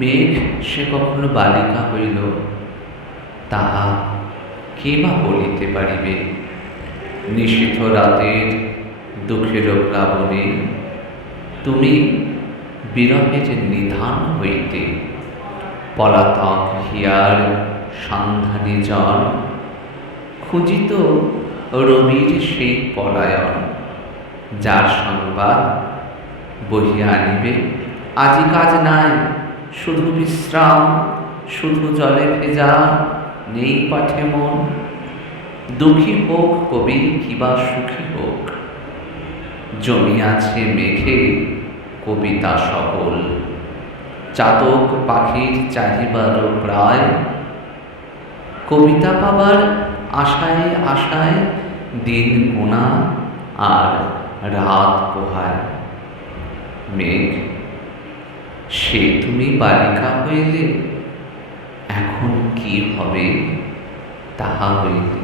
মেঘ সে কখনো বালিকা হইল, তাহা কে বা বলিতে পারিবে। নিশীথ রাতের দুঃখের প্লাবনে তুমি বিরহের নিধান হইতে পলাতক হিয়ার সন্ধানে জন খুঁজিত রবির সেই পলায়ন, যার সংবাদ বহিয়া আনিবে আজি কাজ নাই, শুধু বিশ্রাম, শুধু জলে ভেজা, নেই পাঠে মন। দুঃখী হোক কবি কিবা সুখী হোক, জমিয়াছে মেঘে কবিতা সকল। চাতক পাখির চাহিবার প্রায়, কবিতা পাবার আশায় আশায় দিন গোনা আর রাত পোহায়। মেঘ সে তুমি বালিকা হইলে, এখন কি হবে তাহা হইলে।